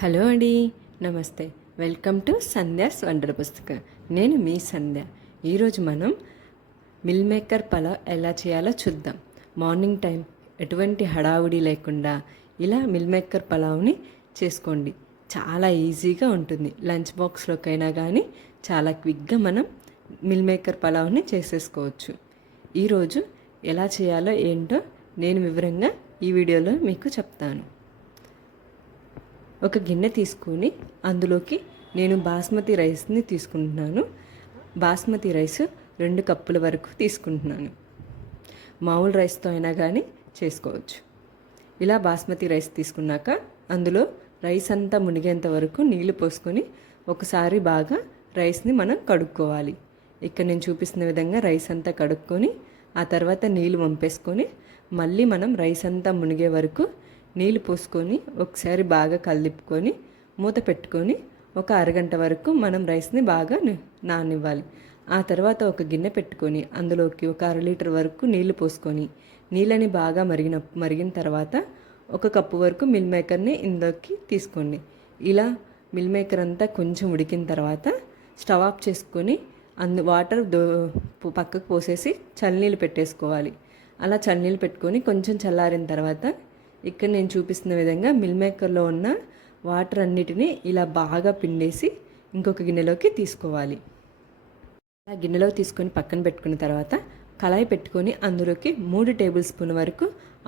Hello అండి, నమస్తే. Welcome to Sandhya's వంటల పుస్తకం. నేను మీ సంధ్య. ఈరోజు మనం మిల్ మేకర్ పలావ్ ఎలా చేయాలో చూద్దాం. మార్నింగ్ టైం ఎటువంటి హడావుడి లేకుండా ఇలా మిల్ మేకర్ పలావ్ని చేసుకోండి. చాలా ఈజీగా ఉంటుంది. లంచ్ బాక్స్లోకైనా కానీ చాలా క్విక్గా మనం మిల్ మేకర్ పలావ్ని చేసేసుకోవచ్చు. ఈరోజు ఎలా చేయాలో ఏంటో నేను వివరంగా ఈ వీడియోలో మీకు చెప్తాను. ఒక గిన్నె తీసుకొని అందులోకి నేను బాస్మతి రైస్ని తీసుకుంటున్నాను. బాస్మతి రైస్ 2 కప్పుల వరకు తీసుకుంటున్నాను. మామూలు రైస్తో అయినా కానీ చేసుకోవచ్చు. ఇలా బాస్మతి రైస్ తీసుకున్నాక అందులో రైస్ అంతా మునిగేంత వరకు నీళ్లు పోసుకొని ఒకసారి బాగా రైస్ని మనం కడుక్కోవాలి. ఇక్కడ నేను చూపిస్తున్న విధంగా రైస్ అంతా కడుక్కొని ఆ తర్వాత నీళ్లు వంపేసుకొని మళ్ళీ మనం రైస్ అంతా మునిగే వరకు నీళ్ళు పోసుకొని ఒకసారి బాగా కలిపుకొని మూత పెట్టుకొని ఒక అరగంట వరకు మనం రైస్ని బాగా నాననివ్వాలి. ఆ తర్వాత ఒక గిన్నె పెట్టుకొని అందులోకి ఒక 1/2 లీటర్ వరకు నీళ్లు పోసుకొని నీళ్ళని బాగా మరిగిన తర్వాత 1 కప్పు వరకు మిల్ మేకర్ని ఇందులోకి తీసుకోండి. ఇలా మిల్ మేకర్ అంతా కొంచెం ఉడికిన తర్వాత స్టవ్ ఆఫ్ చేసుకొని వాటర్ పక్కకు పోసేసి చల్లనీళ్ళు పెట్టేసుకోవాలి. అలా చల్లనీళ్ళు పెట్టుకొని కొంచెం చల్లారిన తర్వాత ఇక్కడ నేను చూపిస్తున్న విధంగా మిల్ మేకర్లో ఉన్న వాటర్ అన్నిటినీ ఇలా బాగా పిండేసి ఇంకొక గిన్నెలోకి తీసుకోవాలి. ఆ గిన్నెలో తీసుకొని పక్కన పెట్టుకున్న తర్వాత కళాయి పెట్టుకొని అందులోకి 3 టేబుల్ స్పూన్ వరకు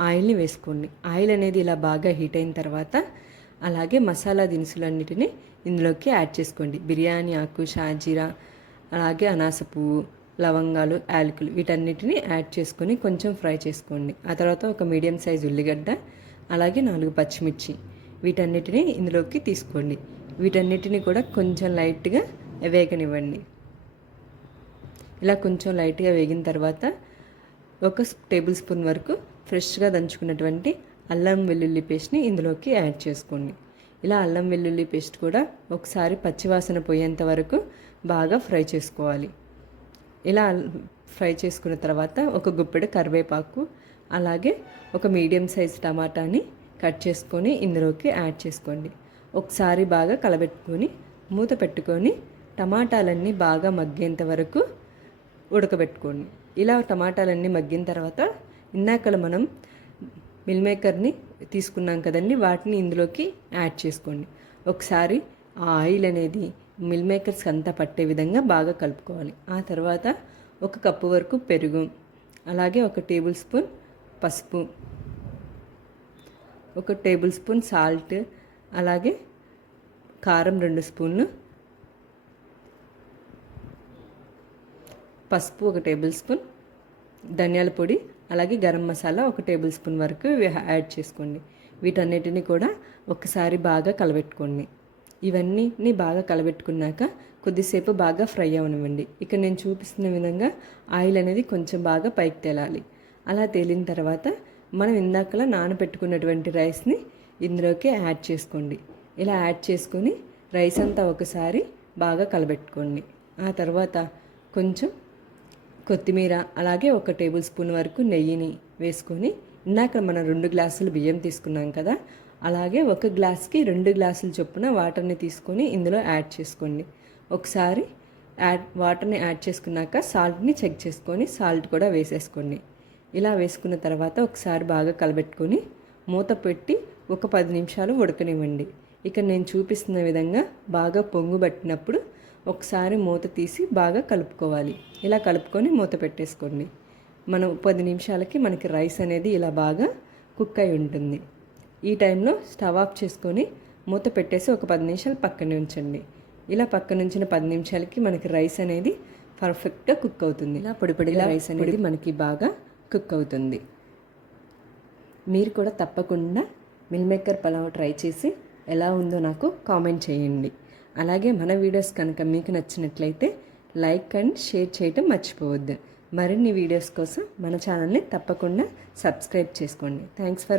ఆయిల్ని వేసుకోండి. ఆయిల్ అనేది ఇలా బాగా హీట్ అయిన తర్వాత అలాగే మసాలా దినుసులన్నిటినీ ఇందులోకి యాడ్ చేసుకోండి. బిర్యానీ ఆకు, షాజీరా, అలాగే అనాస పువ్వు, లవంగాలు, యాలకులు వీటన్నిటిని యాడ్ చేసుకొని కొంచెం ఫ్రై చేసుకోండి. ఆ తర్వాత ఒక మీడియం సైజ్ ఉల్లిగడ్డ, అలాగే 4 పచ్చిమిర్చి వీటన్నిటిని ఇందులోకి తీసుకోండి. వీటన్నిటిని కూడా కొంచెం లైట్గా వేగనివ్వండి. ఇలా కొంచెం లైట్గా వేగిన తర్వాత 1 టేబుల్ స్పూన్ వరకు ఫ్రెష్గా దంచుకున్నటువంటి అల్లం వెల్లుల్లి పేస్ట్ని ఇందులోకి యాడ్ చేసుకోండి. ఇలా అల్లం వెల్లుల్లి పేస్ట్ కూడా ఒకసారి పచ్చివాసన పోయేంత వరకు బాగా ఫ్రై చేసుకోవాలి. ఇలా ఫ్రై చేసుకున్న తర్వాత ఒక గుప్పెడు కరివేపాకు, అలాగే ఒక మీడియం సైజ్ టమాటాని కట్ చేసుకొని ఇందులోకి యాడ్ చేసుకోండి. ఒకసారి బాగా కలబెట్టుకొని మూత పెట్టుకొని టమాటాలన్నీ బాగా మగ్గేంత వరకు ఉడకబెట్టుకోండి. ఇలా టమాటాలన్నీ మగ్గిన తర్వాత ఇందాక మనం మిల్ మేకర్ని తీసుకున్నాం కదండి, వాటిని ఇందులోకి యాడ్ చేసుకోండి. ఒకసారి ఆ ఆయిల్ అనేది మిల్ మేకర్స్ అంతా పట్టే విధంగా బాగా కలుపుకోవాలి. ఆ తర్వాత 1 కప్పు వరకు పెరుగు, అలాగే 1 టేబుల్ స్పూన్ పసుపు, 1 టేబుల్ స్పూన్ సాల్ట్, అలాగే కారం 2 స్పూన్లు, పసుపు 1 టేబుల్ స్పూన్, ధనియాల పొడి, అలాగే గరం మసాలా 1 టేబుల్ స్పూన్ వరకు యాడ్ చేసుకోండి. వీటన్నిటిని కూడా ఒకసారి బాగా కలబెట్టుకోండి. ఇవన్నీ బాగా కలబెట్టుకున్నాక కొద్దిసేపు బాగా ఫ్రై అవనివ్వండి. ఇక్కడ నేను చూపిస్తున్న విధంగా ఆయిల్ అనేది కొంచెం బాగా పైకి తేలాలి. అలా తేలిన తర్వాత మనం ఇందాకలా నానబెట్టుకున్నటువంటి రైస్ని ఇందులోకి యాడ్ చేసుకోండి. ఇలా యాడ్ చేసుకొని రైస్ అంతా ఒకసారి బాగా కలబెట్టుకోండి. ఆ తర్వాత కొంచెం కొత్తిమీర, అలాగే 1 టేబుల్ స్పూన్ వరకు నెయ్యిని వేసుకొని ఇందాక మనం 2 గ్లాసులు బియ్యం తీసుకున్నాం కదా, అలాగే 1 గ్లాస్కి 2 గ్లాసుల చొప్పున వాటర్ని తీసుకొని ఇందులో యాడ్ చేసుకోండి. ఒకసారి వాటర్ని యాడ్ చేసుకున్నాక సాల్ట్ని చెక్ చేసుకొని సాల్ట్ కూడా వేసేసుకోండి. ఇలా వేసుకున్న తర్వాత ఒకసారి బాగా కలబెట్టుకొని మూత పెట్టి ఒక 10 నిమిషాలు ఉడకనివ్వండి. ఇక్కడ నేను చూపిస్తున్న విధంగా బాగా పొంగు పట్టినప్పుడు ఒకసారి మూత తీసి బాగా కలుపుకోవాలి. ఇలా కలుపుకొని మూత పెట్టేసుకోండి. మనం 10 నిమిషాలకి మనకి రైస్ అనేది ఇలా బాగా కుక్ అయి ఉంటుంది. ఈ టైంలో స్టవ్ ఆఫ్ చేసుకొని మూత పెట్టేసి ఒక 10 నిమిషాలు పక్కనే ఉంచండి. ఇలా పక్కన ఉంచిన 10 నిమిషాలకి మనకి రైస్ అనేది పర్ఫెక్ట్గా కుక్ అవుతుంది. ఇలా పొడిపొడిగా రైస్ అనేది మనకి బాగా కుక్ అవుతుంది. మీరు కూడా తప్పకుండా మిల్ మేకర్ పలావ్ ట్రై చేసి ఎలా ఉందో నాకు కామెంట్ చేయండి. అలాగే మన వీడియోస్ కనుక మీకు నచ్చినట్లయితే లైక్ అండ్ షేర్ చేయటం మర్చిపోవద్దు. మరిన్ని వీడియోస్ కోసం మన ఛానల్ని తప్పకుండా సబ్స్క్రైబ్ చేసుకోండి. Thanks for